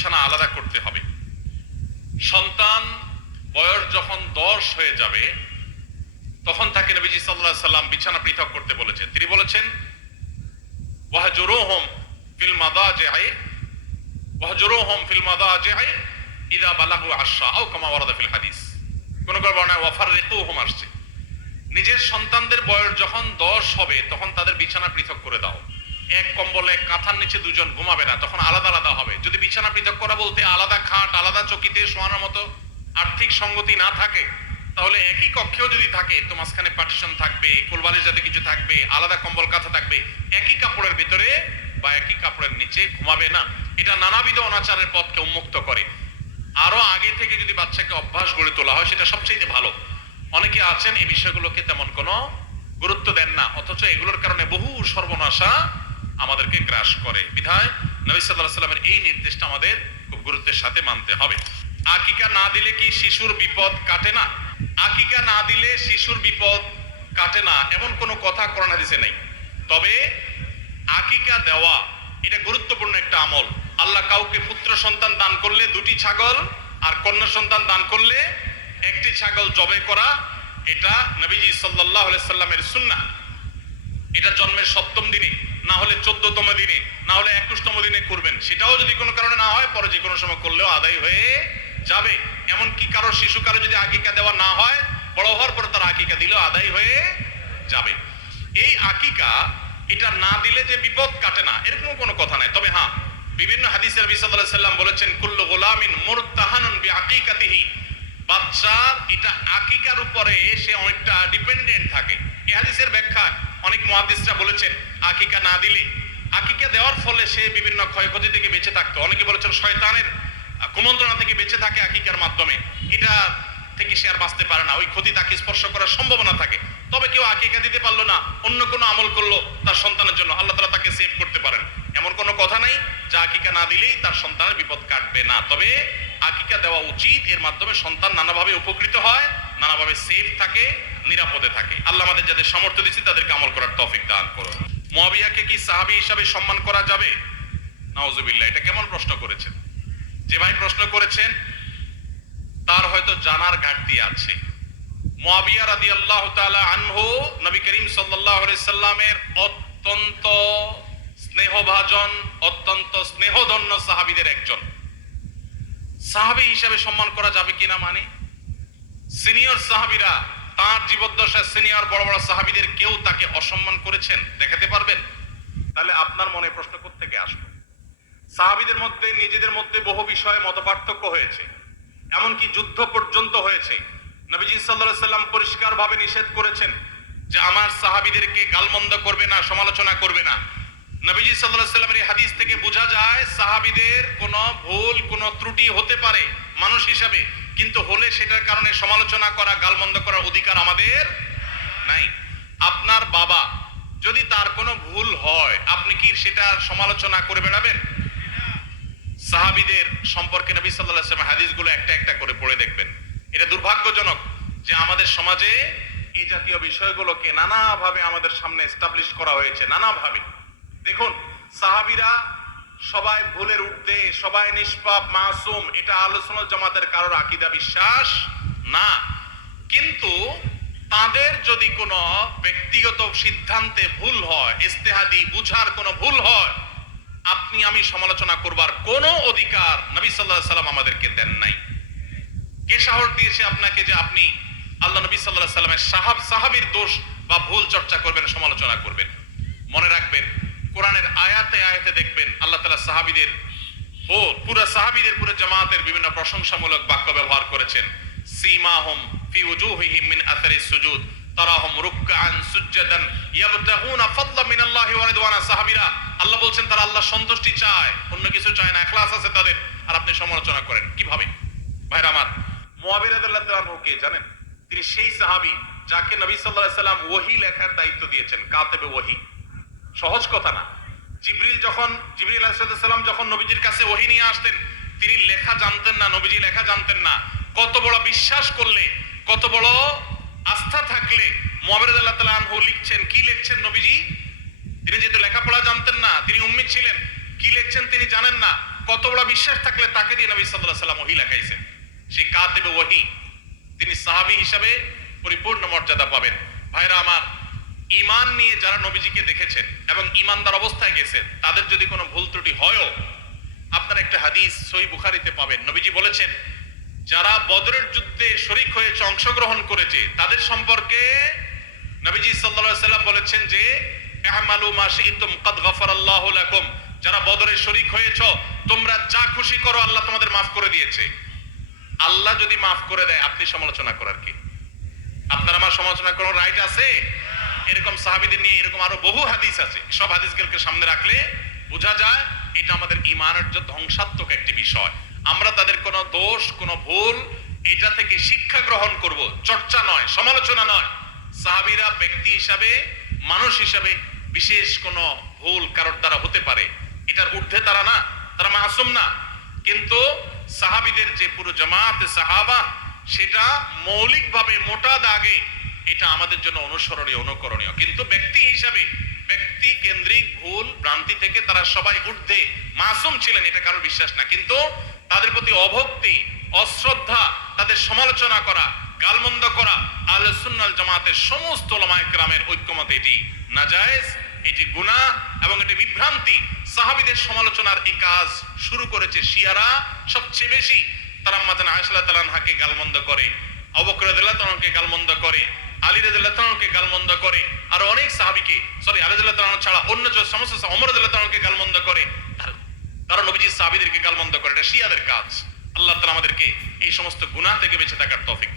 বিছানা আলাদা করতে হবে। সন্তান বয়স যখন 10 হয়ে যাবে তখন তাকে নবীজি সাল্লাল্লাহু আলাইহি সাল্লাম বিছানা পৃথক করতে বলেছেন। তিনি বলেছেন ওয়াহজুরুহুম ফিল মাদাজি'i ওয়াহজুরুহুম ফিল মাদাজি'i ইযা বালাগু আশরা আও কামা ওয়ারাদা ফিল হাদিস। কোন কোন বর্ণনায় ওয়াফাররিকুহুম আসছে। নিজের সন্তানদের বয়স যখন 10 হবে তখন তাদের বিছানা পৃথক করে দাও। এক কম্বলে কাঁথার নিচে দুজন ঘুমাবে না, তখন আলাদা আলাদা হবে। যদি বিছানা পৃথক করা বলতে আলাদা খাট আলাদা চকিতে শোয়ানোর মতো আর্থিক সঙ্গতি না থাকে, তাহলে একই কক্ষেও যদি থাকে তো মাঝখানে পার্টিশন থাকবে, কোলবালিশ যাতে কিছু থাকবে, আলাদা কম্বল কাঁথা থাকবে, একই কাপড়ের ভিতরে বা একই কাপড়ের নিচে ঘুমাবে না। এটা নানাবিধ অনাচারের পথকে উন্মুক্ত করে। আরো আগে থেকে যদি বাচ্চাকে অভ্যাস গড়ে তোলা হয় সেটা সবচেয়ে ভালো। অনেকে আছেন এই বিষয়গুলোকে তেমন কোনো গুরুত্ব দেন না, অথচ এগুলোর কারণে বহু সর্বনাশা আমাদেরকে গ্রাস করে। বিধায় নবী সাল্লাল্লাহু আলাইহি সাল্লামের এই নির্দেশটা আমাদের খুব গুরুত্বের সাথে মানতে হবে। আকিকা না দিলে কি শিশুর বিপদ কাটে না? আকিকা না দিলে শিশুর বিপদ কাটে না এমন কোনো কথা কোরআন হাদিসে নেই। তবে আকিকা দেওয়া এটা গুরুত্বপূর্ণ একটা আমল। আল্লাহ কাউকে পুত্র সন্তান দান করলে 2টি ছাগল, আর কন্যা সন্তান দান করলে 1টি ছাগল জবে করা, এটা নবীজি সাল্লাল্লাহু আলাইহি সাল্লামের সুন্নাহ। এটা জন্মের 7ম দিনে, না হলে 14তম দিনে, না হলে 21তম দিনে করবেন। সেটাও যদি কোনো কারণে না হয় পরে যে কোনো সময় করলেও আদায় হয়ে যাবে। এমনকি কারো শিশুকালে যদি আকিকা দেওয়া না হয়, বড় হওয়ার পর তার আকিকা দিলেও আদায় হয়ে যাবে। এই আকিকা এটা না দিলে যে বিপদ কাটে না এরকম কোনো কথা নাই। তবে হ্যাঁ, বিভিন্ন হাদিসে নবী সাল্লাল্লাহু আলাইহি সাল্লাম বলেছেন কুল্লু গুলামিন মুরতাহানুন বিআকিকাতিহি, বাচ্চার এটা আকিকার উপরে সে অনেকটা ডিপেন্ডেন্ট থাকে। এই হাদিসের ব্যাখ্যা অনেক মুহাদ্দিসরা বলেছেন আকিকা না দিলে, আকিকা দেওয়ার ফলে সে বিভিন্ন ক্ষয়ক্ষতি থেকে বেঁচে থাকতো। অনেকে বলেছেন শয়তানের কুমন্ত্রণা থেকে বেঁচে থাকে আকিকার মাধ্যমে, এটা থেকে সে আর বাঁচতে পারে না, ওই ক্ষতি তাকে স্পর্শ করার সম্ভাবনা থাকে। তবে কেউ আকিকা দিতে পারলো না, অন্য কোনো আমল করলো তার সন্তানের জন্য, আল্লাহ তাআলা তাকে সেভ করতে পারেন। এমন কোনো কথা নাই যে আকিকা না দিলেই তার সন্তানের বিপদ কাটবে না। তবে আকিকা দেওয়া উচিত, এর মাধ্যমে সন্তান নানাভাবে উপকৃত হয়, নানাভাবে সেফ থাকে, নিরাপদে থাকে। আল্লাহ আমাদের যাদের সামর্থ্য দিয়েছে তাদেরকে আমল করার তৌফিক দান করুন। মুআবিয়াকে কি সাহাবী হিসাবে সম্মান করা যাবে? নাউজুবিল্লাহ, এটা কেমন প্রশ্ন করেছেন? যে ভাই প্রশ্ন করেছেন তার হয়তো জানার ঘাটতি আছে। মুআবিয়া রাদিয়াল্লাহু তাআলা আনহু নবী করিম সাল্লাল্লাহু আলাইহি সাল্লামের অত্যন্ত স্নেহভাজন, অত্যন্ত স্নেহধন্য সাহাবীদের একজন। সাহাবী হিসাবে সম্মান করা যাবে কিনা মানে সিনিয়র সাহাবীরা তার জীবদ্দশায় সিনিয়র বড় বড় সাহাবীদের কেউ তাকে অসম্মান করেছেন দেখাতে পারবেন? তাহলে আপনার মনে প্রশ্ন কোত্থেকে আসলো? সাহাবীদের মধ্যে নিজেদের মধ্যে বহু বিষয়ে মতপার্থক্য হয়েছে, এমনকি যুদ্ধ পর্যন্ত হয়েছে। নবীজি সাল্লাল্লাহু আলাইহি সাল্লাম পরিষ্কারভাবে নিষেধ করেছেন যে আমার সাহাবীদেরকে গালমন্দ করবে না, সমালোচনা করবে না। নবীজি সাল্লাল্লাহু আলাইহি সাল্লামের এই হাদিস থেকে বোঝা যায় সাহাবীদের কোনো ভুল, কোনো ত্রুটি হতে পারে মানুষ হিসাবে, কিন্তু হলে সেটার কারণে সমালোচনা করা, গালমন্দ করার অধিকার আমাদের নাই। আপনার বাবা যদি তার কোনো ভুল হয় আপনি কি সেটার সমালোচনা করে বেড়াবেন? সাহাবীদের সম্পর্কে নবী সাল্লাল্লাহু আলাইহি ওয়াসাল্লাম হাদিসগুলো একটা একটা করে পড়ে দেখবেন। এটা দুর্ভাগ্যজনক যে আমাদের সমাজে এই জাতীয় বিষয়গুলোকে নানাভাবে আমাদের সামনে এস্টাবলিশ করা হয়েছে, নানাভাবে। দেখুন, সাহাবীরা সবাই ভুলের ঊর্ধ্বে, সবাই নিষ্পাপ, মাসুম, এটা আহলে সুন্নাত জামাতের কারোর আকীদা বিশ্বাস না। কিন্তু তাদের যদি কোনো ব্যক্তিগত সিদ্ধান্তে ভুল হয়, ইজতিহাদি বুঝার কোনো ভুল হয়, আপনি আমি সমালোচনা করবার কোনো অধিকার নবী সাল্লাল্লাহু আলাইহি সাল্লাম আমাদেরকে দেন নাই। কে সাহস দিয়েছে আপনাকে যে আপনি আল্লাহ নবী সাল্লাল্লাহু আলাইহি সাল্লামের সাহাবীর দোষ বা ভুল চর্চা করবেন, সমালোচনা করবেন? মনে রাখবেন, কোরআনের আয়াতে আয়াতে দেখবেন আল্লাহ তাআলা সাহাবীদের পুরো সাহাবীদের পুরো জামাতের বিভিন্ন প্রশংসামূলক বাক্য ব্যবহার করেছেন। সীমাহুম ফি উজুহিহিম মিন আথারিস সুজুদ তারাহুম রুকআন সুজদান ইয়াবতাগুনা ফাদলান মিনাল্লাহি ওয়া রিদওয়ানা। সাহাবীরা আল্লাহ বলছেন তারা আল্লাহ সন্তুষ্টি চায়, অন্য কিছু চায় না, ইখলাস আছে তাদের, আর আপনি সমালোচনা করেন কিভাবে? ভাইরা আমার, মুআবিয়া রাদিয়াল্লাহু তাআলা কে জানেন? তিনি সেই সাহাবী যাকে নবী সাল্লাল্লাহু আলাইহি সাল্লাম ওহী লেখার দায়িত্ব দিয়েছেন, কাতেবে ওহী। সহজ কথা না। জিবরিল আলাইহিস সালাম যখন নবীজির কাছে ওহী নিয়ে আসতেন, তিনি লেখা জানতেন না, নবীজি লেখা জানতেন না। কত বড় বিশ্বাস করলে, কত বড় আস্থা থাকলে মুআবিয়া রাদিয়াল্লাহু তাআলা আনহু লিখছেন, কি লিখছেন নবীজি? তিনি যেহেতু লেখাপড়া জানতেন না, তিনি উম্মি ছিলেন, কি লিখছেন তিনি জানেন না, কত বড় বিশ্বাস থাকলে তাকে দিয়ে নবী সাল্লাল্লাহু আলাইহি ওয়াসাল্লাম ওহী লেখাইছেন। সেই কাতিবে ওহী, তিনি সাহাবী হিসাবে পরিপূর্ণ মর্যাদা পাবেন। ভাইরা আমার, ঈমান নিয়ে যারা নবীজিকে দেখেছেন এবং ঈমানদার অবস্থায় গেছেন, তাদের যদি কোনো ভুল ত্রুটি হয়ও, আপনারা একটা হাদিস সহিহ বুখারীতে পাবেন। নবীজি বলেছেন, যারা বদরের যুদ্ধে শরীক হয়েছে, অংশগ্রহণ করেছে, তাদের সম্পর্কে নবীজি সাল্লাল্লাহু আলাইহি ওয়াসাল্লাম বলেছেন যে ই'মালু মা শি'তুম ক্বাদ গাফারাল্লাহু লাকুম, যারা বদরে শরীক হয়েছো, তোমরা যা খুশি করো, আল্লাহ তোমাদের মাফ করে দিয়েছে। আল্লাহ যদি মাফ করে দেয়, আপনি সমালোচনা করার কি? আপনার আমার সমালোচনা করার রাইট আছে? এরকম সাহাবীদের নিয়ে এরকম আরো বহু হাদিস আছে। সব হাদিসগুলোকে সামনে রাখলে বোঝা যায় এটা আমাদের ঈমানের যে ধ্বংসাত্মক একটি বিষয়। আমরা তাদের কোনো দোষ, কোনো ভুল, এটা থেকে শিক্ষা গ্রহণ করব, চর্চা নয়, সমালোচনা নয়। সাহাবীরা ব্যক্তি হিসাবে, মানুষ হিসাবে বিশেষ কোনো ভুল কারোর দ্বারা হতে পারে, এটার ঊর্ধ্বে তারা না, তারা মাসুম না। কিন্তু সাহাবীদের যে পুরো জামাতে সাহাবা, সেটা মৌলিকভাবে মোটা দাগে এটা আমাদের জন্য অনুসরণীয়, অনুকরণীয়। কিন্তু ব্যক্তি হিসাবে, ব্যক্তি কেন্দ্রিক ভুল ভ্রান্তি থেকে তারা সবাই ঊর্ধ্বে, মাসুম ছিলেন, এটা কারোর বিশ্বাস না। কিন্তু তাদের প্রতি অভক্তি, অশ্রদ্ধা, তাদের সমালোচনা করা, গালমন্দ করা, আহলে সুন্নাহ ওয়াল জামাতের সমস্ত উলামায়ে কেরামের ঐক্যমতে এটি নাজায়েজ, এটি গুনাহ এবং এটি বিভ্রান্তি। সাহাবীদের সমালোচনার এই কাজ শুরু করেছে শিয়ারা সবচেয়ে বেশি। তারা আম্মা জান আয়েশা রাদিয়াল্লাহু আনহাকে গালমন্দ করে, আবু বকর রাদিয়াল্লাহু তাআলাকে গালমন্দ করে, আলী রাদিয়াল্লাহু তাআলাকে গালমন্দ করে, আর অনেক সাহাবীকে, আলী রাদিয়াল্লাহু তাআলা ছাড়া অন্য যে সমস্ত ওমর রাদিয়াল্লাহু তাআলাকে গালমন্দ করে, তারা নবীজির সাহাবীদেরকে গালমন্দ করে। এটা শিয়াদের কাজ। আল্লাহ তাআলা আমাদেরকে এই সমস্ত গুনাহ থেকে বেঁচে থাকার তৌফিক